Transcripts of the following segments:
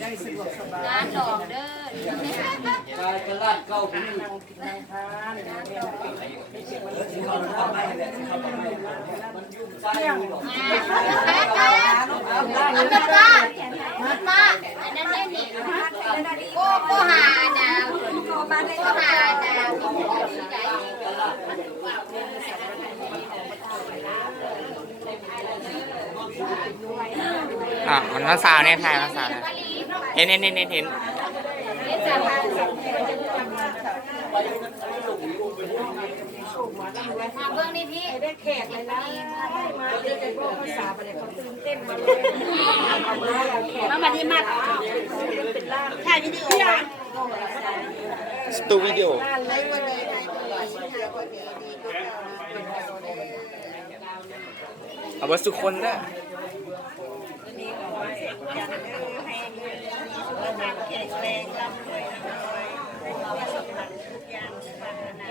ได้สะดวกสบาย ร้านดอกเด้อ กายกระลาดเก้าพี่ นั่งกินนั่งทานเนี่ย ใช่หรอ อันนั้นป้าอันนั้นได้นี่ก็หาดาวก็หาดาว มันภาษาเนี่ยไทยภาษาเห็นเบื้องนี้พี่ ได้แขกเลยนะมาเด็กๆก็ภาษาไปเลยเขาตื่นเต้นมาเลยมามาดีมากเป็นล่างถ่ายวิดีโอนะ สตูวิดีโอ เลยวันนี้ให้ตัวชิ้นหาวันนี้ดีก็ เอาไว้สุกคนนะ นี่ก็ไว้ยันเด้อให้สุขภาพแข็งแรงร่ำรวยมีสมบัติทุกอย่างปรารถนา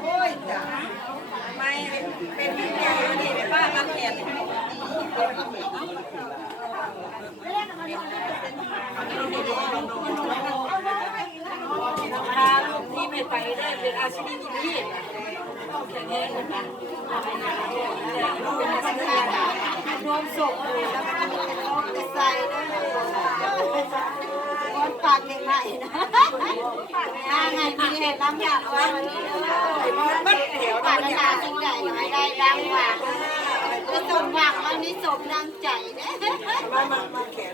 โอ้ยจ้ะไม่เป็นพี่ใหญ่นี่เป็นป้ามาเขียนพาลูกที่ไม่ไปได้เป็นอาชีพที่อย่างนี้นะคะเป็นอาชีพรวมศพเลยแล้วก็จะใส่ได้วันฝากเด็กใหม่นะไงพี่เห็นลำอยากว่ามันเดี๋ยวปรารถนาสิ่งใดไม่ได้ดังหวังก็สมหวังวันนี้สมดังใจนะมาแขน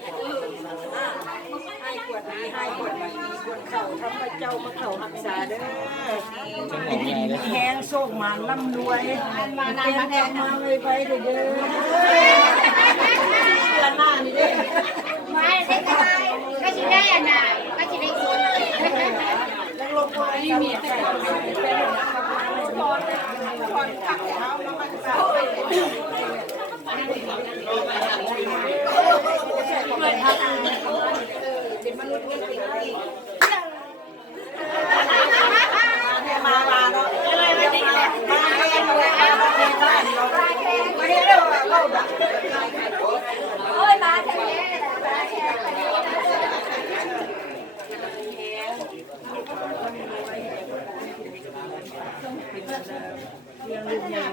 ให้ขวดนี้ให้ขวดนี้ขวดเข่าทำพระเจ้ามาเข่าหักษาเด้อเป็นดินแห้งโชคมันร่ำรวยมาเต็มแดงมาเลยไปเด้อเดือนหน้านี่เด้อ ไม่ได้ก็จะได้อ่ะนะก็จะได้คน แล้วลงไปมีแต่คนขับเท้าแล้วมันเศร้าเป็นมนุษย์เงินติดอีกมาเนาะไม่ได้เรื่องว่าเราดัก โอ้ยมาแท้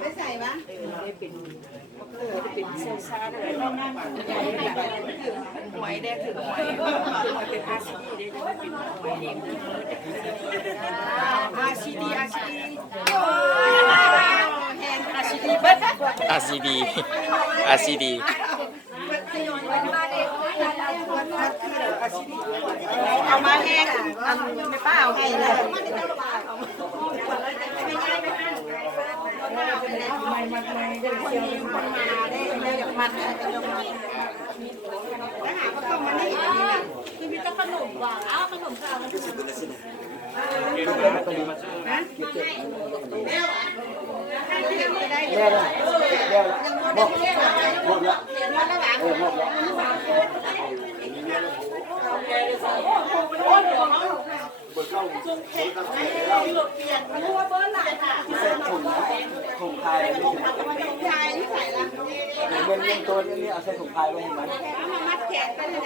ไม่ใส่ปะไม่เป็นเป็นเซลซ่าอะไรหวยได้ถึงหวยเป็นอาชีพได้เป็นหวยเองอาชีพอาชีพแทนอาชีพเบิ้ล RCD เอามาแห้งไม่ป้าเอาให้เลยไม่เดี๋ยวคนนี้คนมาได้ไม่อยากมันแล้วหาก็ต้องมานี่คือมีแต่ขนมว่ะอ้าวขนมข้าวมันนะหมดแล้วถุงพายที่ใส่ละเงินตัวนี้เอาใส่ถุงพายไว้เห็นไหม มามัดแขนกันนะ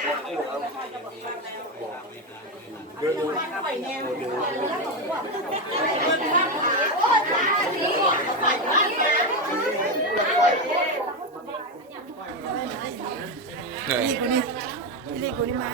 เลย นี่กูนี่มา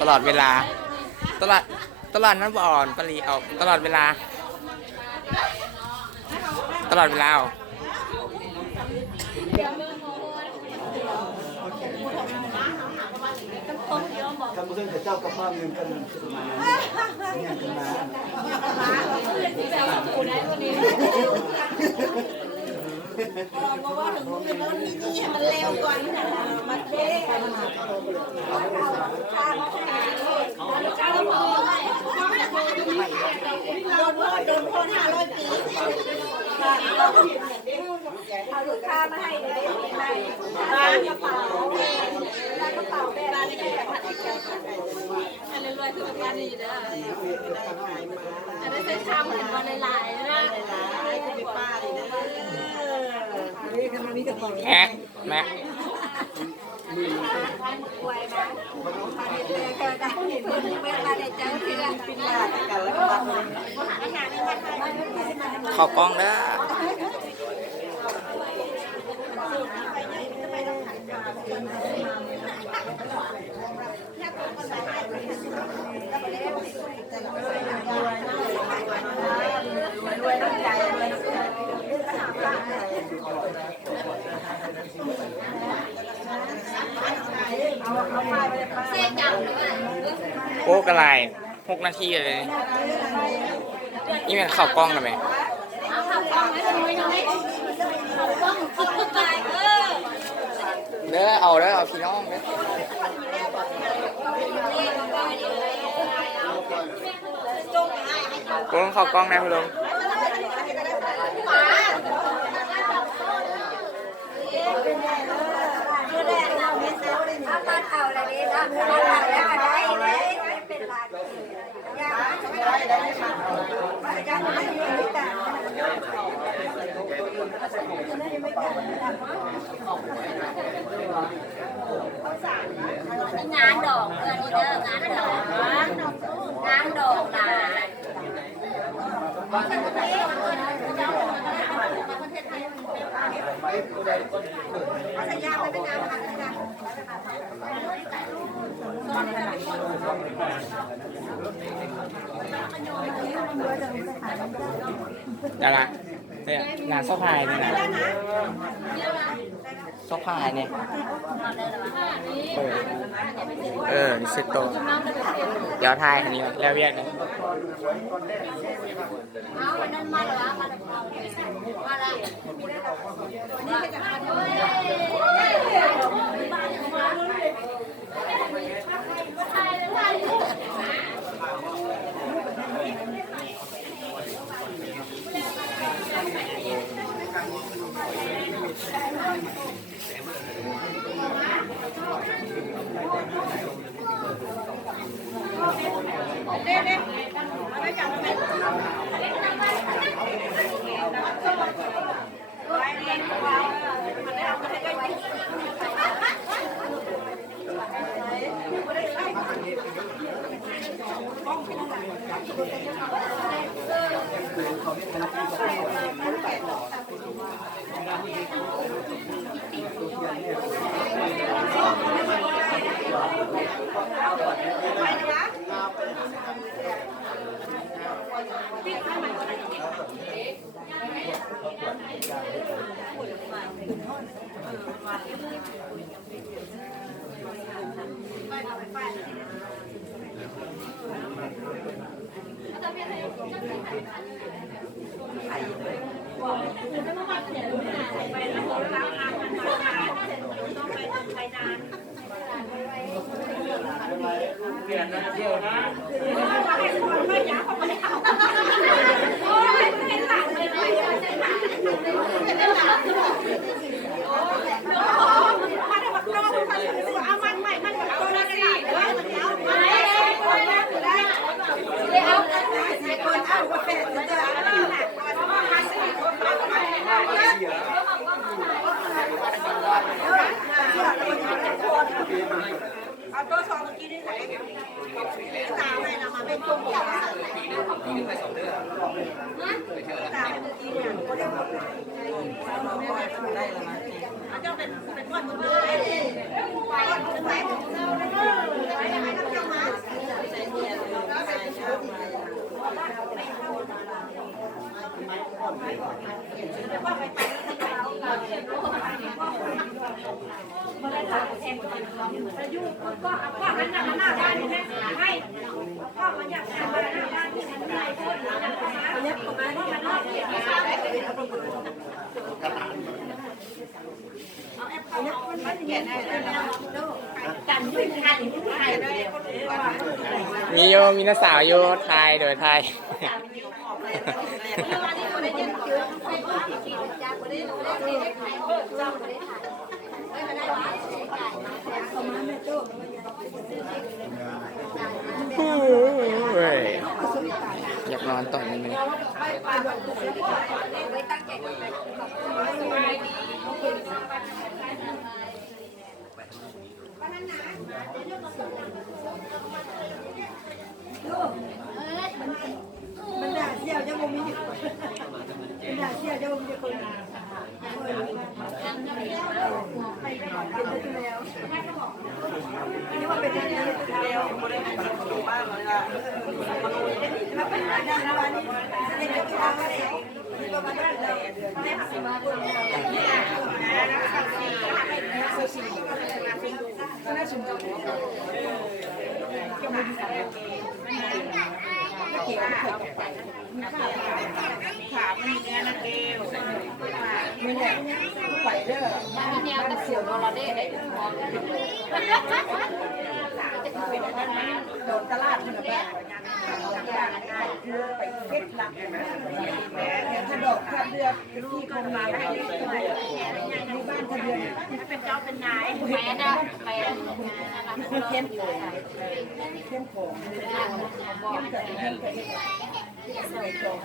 ตลอดเวลาตลอดนั้นบ่อ่อนปรีเอาตลอดเวลาเอา ทำเรื่องกับเจ้ากับบ้านเงินกันประมาณนั้นเนี่ยกันมาบอกว่าถึงมึงเป็นรถนี่ให้มันเร็วก่อนมันเด้โดนพ่อ500 ปีเอาลูกค้ามาให้เลยกระเป๋าแบรนด์นี่ผัดให้แกอันนี้รวยคือแบบว่านี่เด้ออันนี้เส้นชามเห็นมาหลายๆนะหลายๆคือป้าเลยนะนี่คือมันมีแต่ของ แม็ก ป่วยมามาเรื่อยๆก็ได้เวลาได้เจอเพื่อนปินลากันแล้วก็มา เข้ากล้องเด้อ เส้นจับเลย โอ้กระไร6 นาทีเลยนี่มันเข้ากล้องกันไหม เอาทำกล้องไว้ทำไมน้อยกล้องคิดขึ้นไปเด้อเอาพี่น้องเด้อกูต้องเข้ากล้องนะพี่ลุง เอาบ้านเอาอะไรดีนะบ้านเอาแล้วอะไรเลยไม่เป็นไรอย่าไม่ได้ได้ค่ะอย่าไม่ได้ไม่ได้งานดอกเงินเด้องานดอกงานดอกหลาน ดาราเนี่ยงานซอกพายเนี่ยนะซอกพายเนี่ยนี่สุดโตเดี๋ยวทายอันนี้แล้วเรียกนะ เอาอันนั้นมาเหรอมาละนี่ก็จะมา มีโยมีน้าสาวโยไทยโดยไทย เฮ้ยอยากนอนต่อนิดนึงมันด่าเสี่ยวจะบ่มีมันด่าเสี่ยวจะบ่มีคนนี่ว่าเป็นเร็วบ่ได้ให้คนดูบ้านเลยล่ะมาเป็นด้านวันนี้จะได้ทางอะไรนี่ก็มาได้แล้วได้สิมาคนขามันมีเนื้อนักเดียวมันเนี่ยไปเด้อมันแนวตะเสียวโดนเด้ได้โดนตลาดมันแบบไปเก็บหลักถ้าดอกถ้าเดือนที่คนมาให้มีบ้านถ้าเดือนเป็นเจ้าเป็นนายแม่นะแม่เข้มของเข้มของเข้มใส่จอก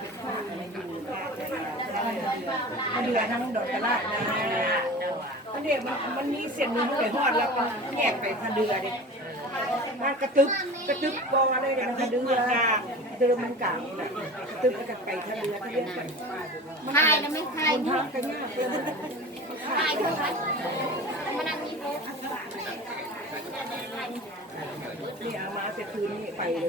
มาเดือนทั้งดอกตลาดนะอันนี้มันมีเส้นนึงไปทอดแล้วก็แยกไปทะเดือดิมันกระตึกบออะไรเนี่ยมันทะเดือมันกลางกระตึกแล้วก็ไก่ทะเดือที่เลี้ยงกันทายนะไม่ทาย ทำกันยากเลย ทายเท่าไหร่มันนั่งมีโพ นี่เอามาเสร็จคืนนี้ไปเลย